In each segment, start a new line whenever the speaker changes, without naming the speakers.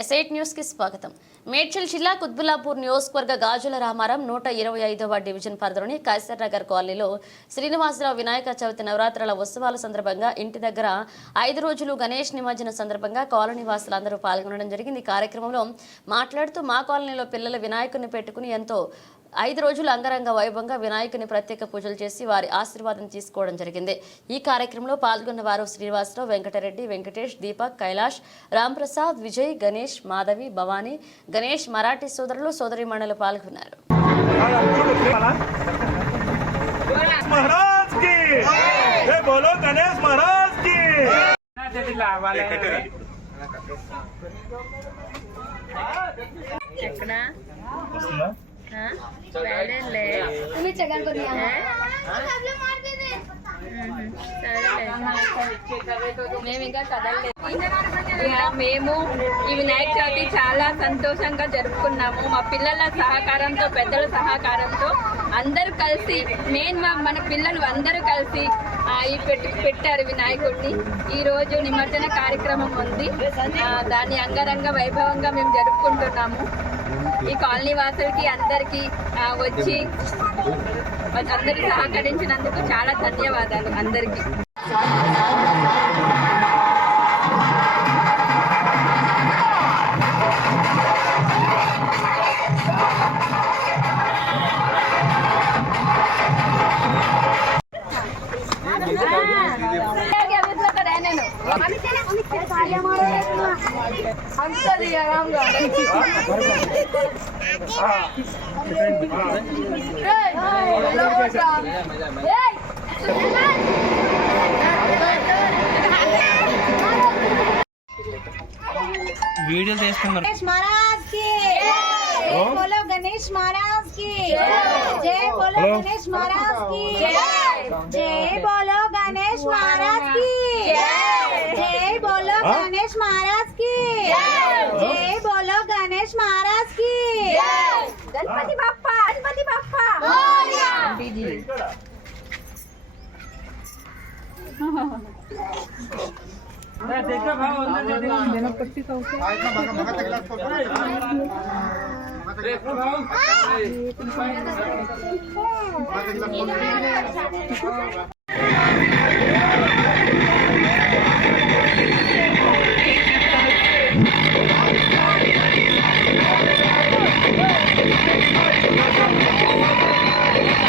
ఎస్ఐట్ న్యూస్కి స్వాగతం. మేడ్చల్ జిల్లా కుత్బుల్లాపూర్ నియోజకవర్గ గాజుల రామారం నూట ఇరవై ఐదవ డివిజన్ పరిధిలోని కైసర్ నగర్ కాలనీలో శ్రీనివాసరావు వినాయక చవితి నవరాత్రుల ఉత్సవాల సందర్భంగా ఇంటి దగ్గర ఐదు రోజులు గణేష్ నిమజ్జన సందర్భంగా కాలనీ వాసులందరూ పాల్గొనడం జరిగింది. కార్యక్రమంలో మాట్లాడుతూ మా కాలనీలో పిల్లలు వినాయకుని పెట్టుకుని ఎంతో ఐదు రోజులు అంగరంగ వైభవంగా వినాయకుని ప్రత్యేక పూజలు చేసి వారి ఆశీర్వాదం తీసుకోవడం జరిగింది. ఈ కార్యక్రమంలో పాల్గొన్న వారు శ్రీనివాసరావు వెంకటరెడ్డి వెంకటేష్ దీపక్ కైలాష్ రాంప్రసాద్ విజయ్ గణేష్ మాధవి భవానీ గణేష్ మరాఠీ సోదరులు
సోదరి మండలి పాల్గొన్నారు
ఎక్కడ? మేము ఇంకా కదలలేదు ఇక మేము ఈ వినాయక చవితి చాలా సంతోషంగా జరుపుకున్నాము. మా పిల్లల సహకారంతో పెద్దల సహకారంతో అందరూ కలిసి మెయిన్ మన పిల్లలు అందరూ కలిసి ఆ, ఈ పెట్టి పెట్టారు వినాయకుడిని. ఈ రోజు నిమజ్జన కార్యక్రమం ఉంది. దాన్ని అంగరంగ వైభవంగా మేము జరుపుకుంటున్నాము. ఈ కాలనీ వాసులకి అందరికి వచ్చి అందరూ సహకరించినందుకు చాలా ధన్యవాదాలు అందరికీ.
వీడియోలు తీస్తున్నారు
गणेश महाराज की जय बोलो गणेश महाराज की जय बोलो
हेलो।
गणेश महाराज की जय बोलो गणेश महाराज की जय बोलो
हाँ?
गणेश महाराज गणपति बाप्पा गणपति बाप्पा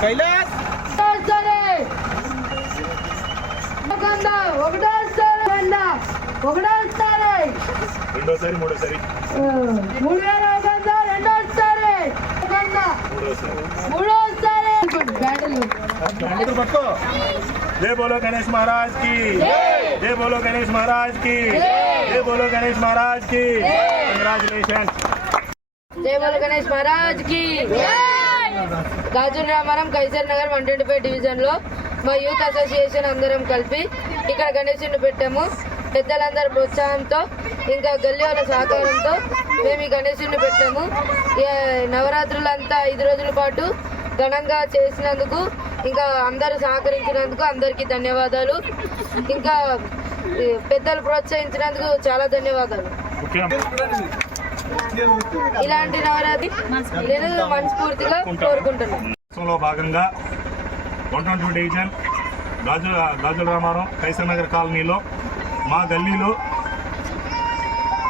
కైలాస్ రెండోసారి మూడోసారి మూడోసారి బ్యాండ్ పట్టుకో జై బోలో గణేష్ మహారాజ్కి జై బోలో గణేష్ మహారాజ్కి జై బోలో గణేష్ మహారాజ్కి కంగ్రాచులేషన్
జై గణేష్ మహారాజ్కి. Gajula Ramaram Kaiser Nagar one twenty five డివిజన్లో మా యూత్ అసోసియేషన్ అందరం కలిపి ఇక్కడ గణేశుని పెట్టాము. పెద్దలందరి ప్రోత్సాహంతో ఇంకా గల్లీ వాళ్ళ సహకారంతో మేము ఈ గణేశుని పెట్టాము. నవరాత్రులంతా ఐదు రోజుల పాటు ఘనంగా చేసినందుకు ఇంకా అందరూ సహకరించినందుకు అందరికీ ధన్యవాదాలు. ఇంకా పెద్దలు ప్రోత్సహించినందుకు చాలా ధన్యవాదాలు. ఇలాంటి నవరాత్రి నేను మనస్ఫూర్తిగా కోరుకుంటున్నాను
భాగంగా వన్ ట్వంటీ డివిజన్ గాజు గాజుల రామారం కైసర్ నగర్ కాలనీలో మా గల్లీలో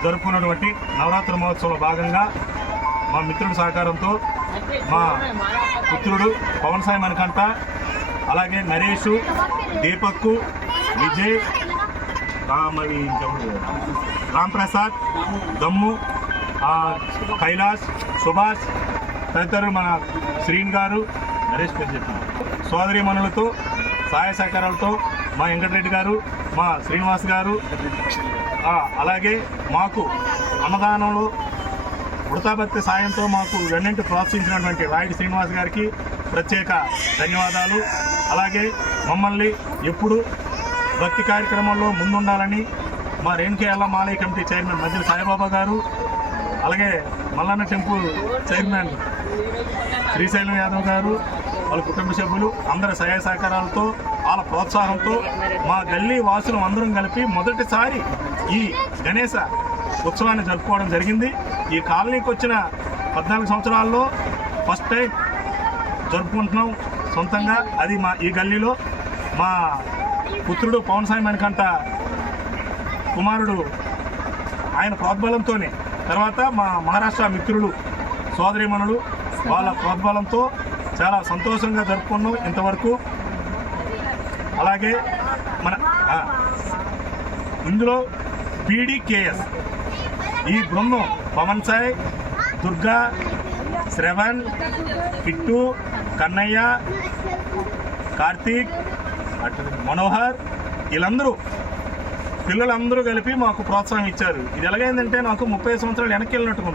జరుపుకున్నటువంటి నవరాత్రి మహోత్సవంలో భాగంగా మా మిత్రుడి సహకారంతో మా పుత్రుడు పవన్ సాయి మణికంఠ అలాగే నరేష్ దీపక్ విజయ్ మరి? రామ్ ప్రసాద్ దమ్ము కైలాస్ సుభాష్ తదితరులు మన శ్రీన్ గారు నరేష్ పేరు చెప్పారు. సోదరి మనులతో సహాయ సహకారాలతో మా వెంకటరెడ్డి గారు మా శ్రీనివాస్ గారు అలాగే మాకు అన్నదానంలో వృతాభక్తి సాయంతో మాకు వెన్నంటి ప్రోత్సహించినటువంటి రాయుడు శ్రీనివాస్ గారికి ప్రత్యేక ధన్యవాదాలు. అలాగే మమ్మల్ని ఎప్పుడు భక్తి కార్యక్రమంలో ముందుండాలని మా రేణుకేయల్ల మాలయ కమిటీ చైర్మన్ మధ్య సాయిబాబా గారు అలాగే మల్లన్న టెంపుల్ చైర్మన్ శ్రీశైలం యాదవ్ గారు వాళ్ళ కుటుంబ సభ్యులు అందరి సహాయ సహకారాలతో వాళ్ళ ప్రోత్సాహంతో మా గల్లీ వాసులు అందరం కలిపి మొదటిసారి ఈ గణేశ ఉత్సవాన్ని జరుపుకోవడం జరిగింది. ఈ కాలనీకి వచ్చిన పద్నాలుగు సంవత్సరాల్లో ఫస్ట్ టైం జరుపుకుంటున్నాం సొంతంగా. అది మా ఈ గల్లీలో మా పుత్రుడు పవన్ సాయి మణికంట కుమారుడు ఆయన ప్రోద్బలంతోనే తర్వాత మా మహారాష్ట్ర మిత్రులు సోదరిమణులు వాళ్ళ ప్రోద్బలంతో చాలా సంతోషంగా జరుపుకున్నాం ఇంతవరకు. అలాగే మన ఇందులో పీడీకేఎస్ ఈ బృందం పవన్ సాయ్ దుర్గా శ్రవణ్ కిట్టు కన్నయ్య కార్తీక్ అటు మనోహర్ వీళ్ళందరూ పిల్లలందరూ కలిపి మాకు ప్రోత్సాహం ఇచ్చారు. ఇది ఎలాగైందంటే నాకు ముప్పై సంవత్సరాలు వెనక్కి వెళ్ళినట్టుగా